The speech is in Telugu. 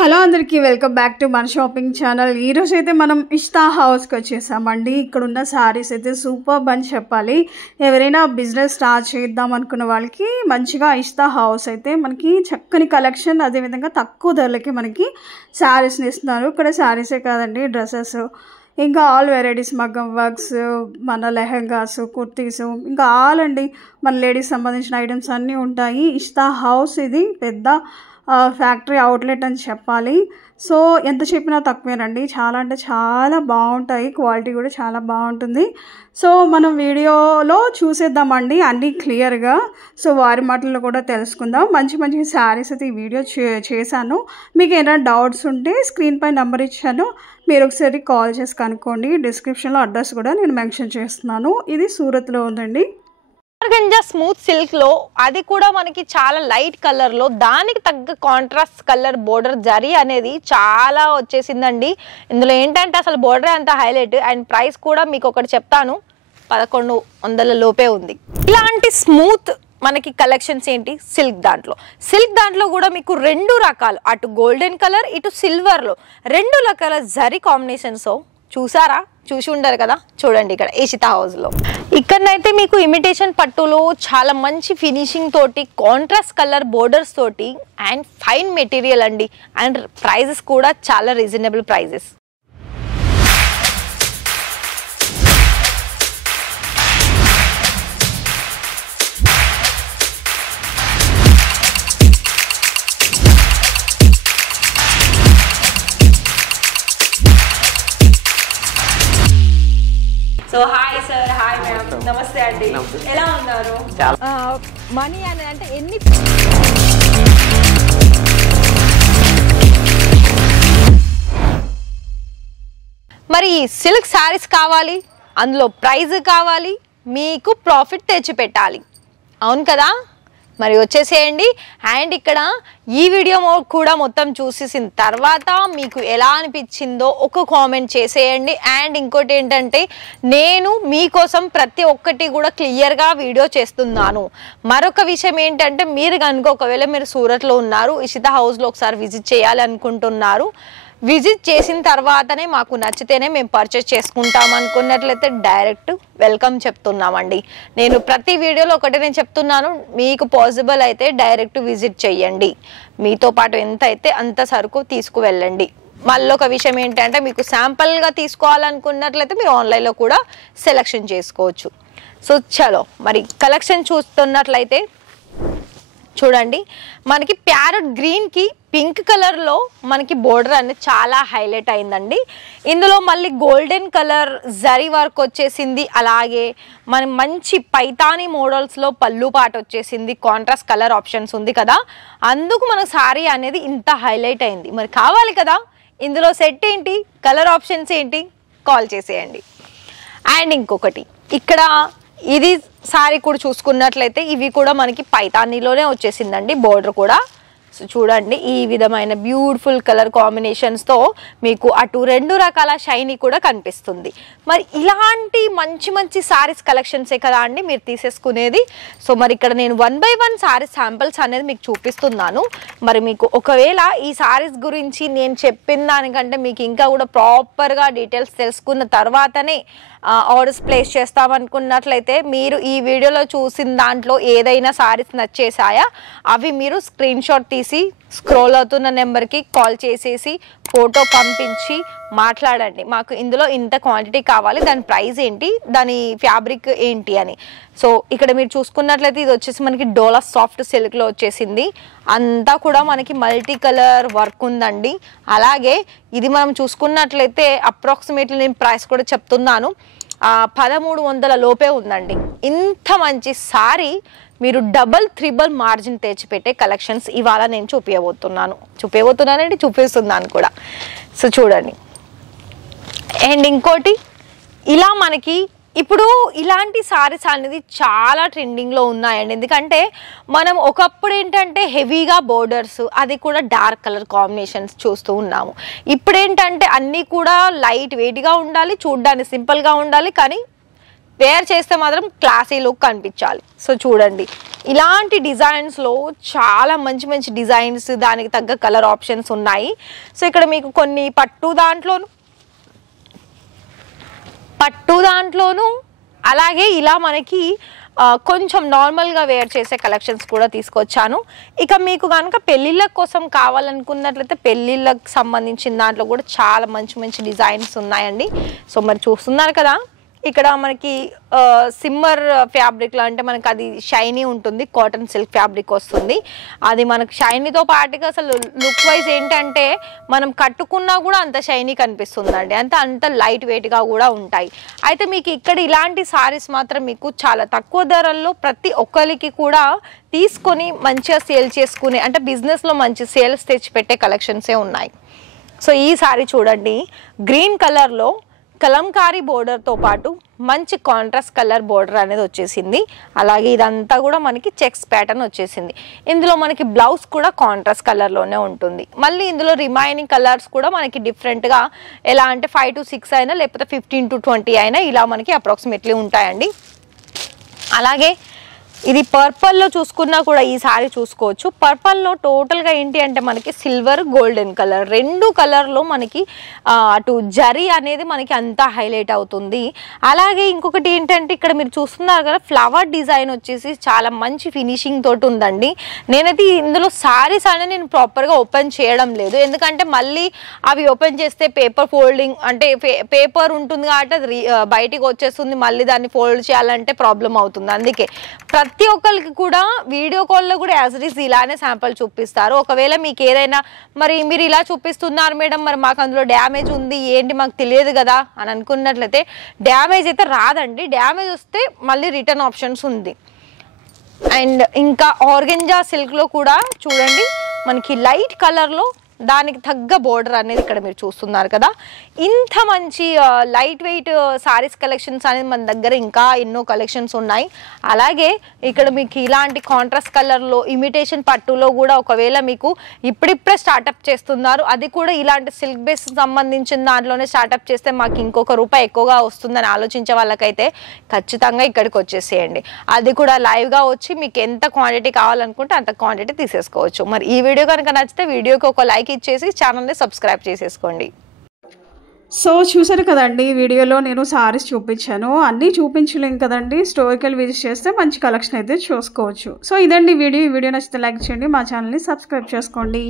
హలో అందరికీ వెల్కమ్ బ్యాక్ టు మన షాపింగ్ ఛానల్. ఈరోజు అయితే మనం ఇష్తా హౌస్కి వచ్చేసామండి. ఇక్కడ ఉన్న శారీస్ అయితే సూపర్ అని చెప్పాలి. ఎవరైనా బిజినెస్ స్టార్ట్ చేద్దాం అనుకున్న వాళ్ళకి మంచిగా ఇష్తా హౌస్ అయితే మనకి చక్కని కలెక్షన్, అదేవిధంగా తక్కువ ధరలకి మనకి శారీస్ని ఇస్తున్నారు. ఇక్కడ శారీసే కాదండి, డ్రెస్సెస్, ఇంకా ఆల్ వెరైటీస్, మగ్గం వర్క్స్, మన లెహెంగాస్, కుర్తీస్, ఇంకా ఆల్ అండి మన లేడీస్ సంబంధించిన ఐటమ్స్ అన్నీ ఉంటాయి. ఇష్తా హౌస్ ఇది పెద్ద ఫ్యాక్టరీ అవుట్లెట్ అని చెప్పాలి. సో ఎంత చెప్పినా తక్కువేనండి. చాలా అంటే చాలా బాగుంటాయి, క్వాలిటీ కూడా చాలా బాగుంటుంది. సో మనం వీడియోలో చూసేద్దామండి అన్నీ క్లియర్గా. సో వారి మాటల్లో కూడా తెలుసుకుందాం. మంచి మంచి శారీస్ అయితే ఈ వీడియో చేశాను. మీకు ఏమైనా డౌట్స్ ఉంటే స్క్రీన్ పై నెంబర్ ఇచ్చాను, మీరు ఒకసారి కాల్ చేసి కనుక్కోండి. డిస్క్రిప్షన్లో అడ్రస్ కూడా నేను మెన్షన్ చేస్తున్నాను. ఇది సూరత్లో ఉందండి. ఆర్గంజా స్మూత్ సిల్క్ లో, అది కూడా మనకి చాలా లైట్ కలర్ లో, దానికి తగ్గ కాంట్రాస్ట్ కలర్ బోర్డర్ జరీ అనేది చాలా వచ్చేసిందండి. ఇందులో ఏంటంటే అసలు బోర్డర్ అంత హైలైట్. అండ్ ప్రైస్ కూడా మీకు ఒకటి చెప్తాను, 1100 లోపే ఉంది. ఇలాంటి స్మూత్ మనకి కలెక్షన్స్ ఏంటి సిల్క్ దాంట్లో కూడా మీకు రెండు రకాలు, అటు గోల్డెన్ కలర్ ఇటు సిల్వర్ లో రెండు రకాల జరీ కాంబినేషన్స్ చూసి ఉండరు కదా. చూడండి ఇక్కడ ఇషితా హౌస్ లో ఇక్కడనైతే మీకు ఇమిటేషన్ పట్టులో చాలా మంచి ఫినిషింగ్ తోటి, కాంట్రాస్ట్ కలర్ బోర్డర్స్ తోటి, అండ్ ఫైన్ మెటీరియల్ అండి. అండ్ ప్రైజెస్ కూడా చాలా reasonable prices. So hi sir, hi madam, నమస్తే అండి. ఎలా ఉన్నారు? మనీ అని అంటే ఎన్ని మరి సిల్క్ శారీస్ కావాలి, అందులో ప్రైజ్ కావాలి, మీకు ప్రాఫిట్ తెచ్చి పెట్టాలి, అవును కదా? మరి వచ్చేసేయండి. అండ్ ఇక్కడ ఈ వీడియో కూడా మొత్తం చూసేసిన తర్వాత మీకు ఎలా అనిపించిందో ఒక కామెంట్ చేసేయండి. అండ్ ఇంకోటి ఏంటంటే, నేను మీకోసం ప్రతి ఒక్కటి కూడా క్లియర్గా వీడియో చేస్తున్నాను. మరొక విషయం ఏంటంటే, మీరు కనుక ఒకవేళ మీరు సూరత్లో ఉన్నారు, ఇషితా హౌస్లో ఒకసారి విజిట్ చేయాలి అనుకుంటున్నారు, విజిట్ చేసిన తర్వాతనే మాకు నచ్చితేనే మేము పర్చేస్ చేసుకుంటాం అనుకున్నట్లయితే డైరెక్ట్ వెల్కమ్ చెప్తున్నామండి. నేను ప్రతి వీడియోలో ఒకటి నేను చెప్తున్నాను, మీకు పాసిబుల్ అయితే డైరెక్ట్ విజిట్ చేయండి. మీతో పాటు ఎంత అయితే అంత సరుకు తీసుకువెళ్ళండి. మళ్ళీ ఒక విషయం ఏంటంటే, మీకు శాంపుల్గా తీసుకోవాలనుకున్నట్లయితే మీరు ఆన్లైన్లో కూడా సెలెక్షన్ చేసుకోవచ్చు. సో చలో మరి కలెక్షన్ చూస్తున్నట్లయితే చూడండి, మనకి ప్యారెట్ గ్రీన్కి పింక్ కలర్లో మనకి బోర్డర్ అనేది చాలా హైలైట్ అయిందండి. ఇందులో మళ్ళీ గోల్డెన్ కలర్ జరీ వర్క్ వచ్చేసింది. అలాగే మన మంచి పైతానీ మోడల్స్లో పళ్ళు పాట వచ్చేసింది. కాంట్రాస్ట్ కలర్ ఆప్షన్స్ ఉంది కదా, అందుకు మన శారీ అనేది ఇంత హైలైట్ అయింది. మరి కావాలి కదా, ఇందులో సెట్ ఏంటి, కలర్ ఆప్షన్స్ ఏంటి, కాల్ చేసేయండి. అండ్ ఇంకొకటి, ఇక్కడ ఇది శారీ కూడా చూసుకున్నట్లయితే ఇవి కూడా మనకి పైతానీలోనే వచ్చేసిందండి బోర్డర్ కూడా. సో చూడండి, ఈ విధమైన బ్యూటిఫుల్ కలర్ కాంబినేషన్స్తో మీకు అటు రెండు రకాల షైనీ కూడా కనిపిస్తుంది. మరి ఇలాంటి మంచి మంచి శారీస్ కలెక్షన్సే కదా అండి మీరు తీసేసుకునేది. సో మరి ఇక్కడ నేను 1 by 1 శారీస్ శాంపిల్స్ అనేది మీకు చూపిస్తున్నాను. మరి మీకు ఒకవేళ ఈ శారీస్ గురించి నేను చెప్పిన దానికంటే మీకు ఇంకా కూడా ప్రాపర్గా డీటెయిల్స్ తెలుసుకున్న తర్వాతనే ఆర్డర్స్ ప్లేస్ చేస్తామనుకున్నట్లయితే, మీరు ఈ వీడియోలో చూసిన దాంట్లో ఏదైనా శారీస్ నచ్చేసాయా అవి మీరు స్క్రీన్ షాట్ తీసి స్క్రోల్ అవుతున్న నెంబర్కి కాల్ చేసేసి ఫోటో పంపించి మాట్లాడండి, మాకు ఇందులో ఇంత క్వాంటిటీ కావాలి, దాని ప్రైస్ ఏంటి, దాని ఫ్యాబ్రిక్ ఏంటి అని. సో ఇక్కడ మీరు చూసుకున్నట్లయితే ఇది వచ్చేసి మనకి డోలా సాఫ్ట్ సిల్క్లో వచ్చేసింది. అంతా కూడా మనకి మల్టీ కలర్ వర్క్ ఉందండి. అలాగే ఇది మనం చూసుకున్నట్లయితే అప్రాక్సిమేట్లీ నేను ప్రైస్ కూడా చెప్తున్నాను, 1300 లోపే ఉందండి. ఇంత మంచి సారీ మీరు డబల్ త్రిబుల్ మార్జిన్ తెచ్చిపెట్టే కలెక్షన్స్ ఇవాళ నేను చూపించబోతున్నానండి, చూపిస్తున్నాను కూడా. సో చూడండి. అండ్ ఇంకోటి, ఇలా మనకి ఇప్పుడు ఇలాంటి సారీస్ అనేది చాలా ట్రెండింగ్లో ఉన్నాయండి. ఎందుకంటే మనం ఒకప్పుడు ఏంటంటే హెవీగా బోర్డర్స్, అది కూడా డార్క్ కలర్ కాంబినేషన్స్ చూస్తూ ఉన్నాము. ఇప్పుడు ఏంటంటే అన్నీ కూడా లైట్ వెయిట్గా ఉండాలి, చూడడానికి సింపుల్గా ఉండాలి, కానీ వేర్ చేస్తే మాత్రం క్లాసీ లుక్ కనిపించాలి. సో చూడండి, ఇలాంటి డిజైన్స్లో చాలా మంచి మంచి డిజైన్స్, దానికి తగ్గ కలర్ ఆప్షన్స్ ఉన్నాయి. సో ఇక్కడ మీకు కొన్ని పట్టు దాంట్లోనూ అలాగే ఇలా మనకి కొంచెం నార్మల్గా వేర్ చేసే కలెక్షన్స్ కూడా తీసుకొచ్చాను. ఇక మీకు కనుక పెళ్ళిళ్ళ కోసం కావాలనుకున్నట్లయితే పెళ్ళిళ్ళకి సంబంధించిన దాంట్లో కూడా చాలా మంచి మంచి డిజైన్స్ ఉన్నాయండి. సో మరి చూస్తున్నారు కదా, ఇక్కడ మనకి సిమ్మర్ ఫ్యాబ్రిక్లో అంటే మనకి అది షైనీ ఉంటుంది, కాటన్ సిల్క్ ఫ్యాబ్రిక్ వస్తుంది. అది మనకు షైనీతో పాటుగా అసలు లుక్ వైజ్ ఏంటంటే మనం కట్టుకున్నా కూడా అంత షైనీ కనిపిస్తుందండి, అంత లైట్ వెయిట్గా కూడా ఉంటాయి. అయితే మీకు ఇక్కడ ఇలాంటి సారీస్ మాత్రం మీకు చాలా తక్కువ ధరల్లో ప్రతి ఒక్కరికి కూడా తీసుకొని మంచిగా సేల్ చేసుకునే, అంటే బిజినెస్లో మంచి సేల్స్ తెచ్చిపెట్టే కలెక్షన్సే ఉన్నాయి. సో ఈ సారీ చూడండి, గ్రీన్ కలర్లో కలంకారీ బోర్డర్తో పాటు మంచి కాంట్రాస్ట్ కలర్ బోర్డర్ అనేది వచ్చేసింది. అలాగే ఇదంతా కూడా మనకి చెక్స్ ప్యాటర్న్ వచ్చేసింది. ఇందులో మనకి బ్లౌజ్ కూడా కాంట్రాస్ట్ కలర్లోనే ఉంటుంది. మళ్ళీ ఇందులో రిమైనింగ్ కలర్స్ కూడా మనకి డిఫరెంట్గా ఎలా అంటే 5 to 6 అయినా లేకపోతే 15 to 20 అయినా ఇలా మనకి అప్రాక్సిమేట్లీ ఉంటాయండి. అలాగే ఇది పర్పల్లో చూసుకున్నా కూడా ఈ సారీ చూసుకోవచ్చు. పర్పల్లో టోటల్గా ఏంటి అంటే మనకి సిల్వర్ గోల్డెన్ కలర్ రెండు కలర్లో మనకి అటు జరీ అనేది మనకి అంతా హైలైట్ అవుతుంది. అలాగే ఇంకొకటి ఏంటంటే ఇక్కడ మీరు చూస్తున్నారు కదా, ఫ్లవర్ డిజైన్ వచ్చేసి చాలా మంచి ఫినిషింగ్ తోటి ఉందండి. నేనైతే ఇందులో సారీస్ అనేది నేను ప్రాపర్గా ఓపెన్ చేయడం లేదు, ఎందుకంటే మళ్ళీ అవి ఓపెన్ చేస్తే పేపర్ ఫోల్డింగ్ అంటే పేపర్ ఉంటుంది కాబట్టి అది బయటికి వచ్చేస్తుంది, మళ్ళీ దాన్ని ఫోల్డ్ చేయాలంటే ప్రాబ్లం అవుతుంది. అందుకే ప్రతి ఒక్కరికి కూడా వీడియో కాల్లో కూడా యాజ్ ఇట్ ఈస్ ఇలానే శాంపుల్ చూపిస్తారు. ఒకవేళ మీకు ఏదైనా మరి మీరు ఇలా చూపిస్తున్నారు మేడం, మరి మాకు అందులో డ్యామేజ్ ఉంది ఏంటి మాకు తెలియదు కదా అని అనుకున్నట్లయితే డ్యామేజ్ అయితే రాదండి. డ్యామేజ్ వస్తే మళ్ళీ రిటర్న్ ఆప్షన్స్ ఉంది. అండ్ ఇంకా ఆర్గెంజా సిల్క్లో కూడా చూడండి మనకి లైట్ కలర్లో దానికి తగ్గ బోర్డర్ అనేది ఇక్కడ మీరు చూస్తున్నారు కదా. ఇంత మంచి లైట్ వెయిట్ సారీస్ కలెక్షన్స్ అనేది మన దగ్గర ఇంకా ఎన్నో కలెక్షన్స్ ఉన్నాయి. అలాగే ఇక్కడ మీకు ఇలాంటి కాంట్రాస్ట్ కలర్లో ఇమిటేషన్ పట్టులో కూడా ఒకవేళ మీకు ఇప్పుడిప్పుడే స్టార్టప్ చేస్తున్నారు, అది కూడా ఇలాంటి సిల్క్ బేస్ సంబంధించిన దాంట్లోనే స్టార్టప్ చేస్తే మాకు ఇంకొక రూపాయి ఎక్కువగా వస్తుందని ఆలోచించే వాళ్ళకైతే ఖచ్చితంగా ఇక్కడికి వచ్చేసేయండి. అది కూడా లైవ్గా వచ్చి మీకు ఎంత క్వాంటిటీ కావాలనుకుంటే అంత క్వాంటిటీ తీసేసుకోవచ్చు. మరి ఈ వీడియో కనుక నచ్చితే వీడియోకి ఒక లైక్ ఇచ్చేసి ఛానల్ని సబ్స్క్రైబ్ చేసేసుకోండి. సో చూసారు కదండి, వీడియోలో నేను సారీస్ చూపించాను, అన్నీ చూపించలేం కదండి. స్టోర్కి వెళ్ళి విజిట్ చేస్తే మంచి కలెక్షన్ అయితే చూసుకోవచ్చు. సో ఇదండి వీడియో. ఈ వీడియో నచ్చితే లైక్ చేయండి, మా ఛానల్ని సబ్స్క్రైబ్ చేసుకోండి.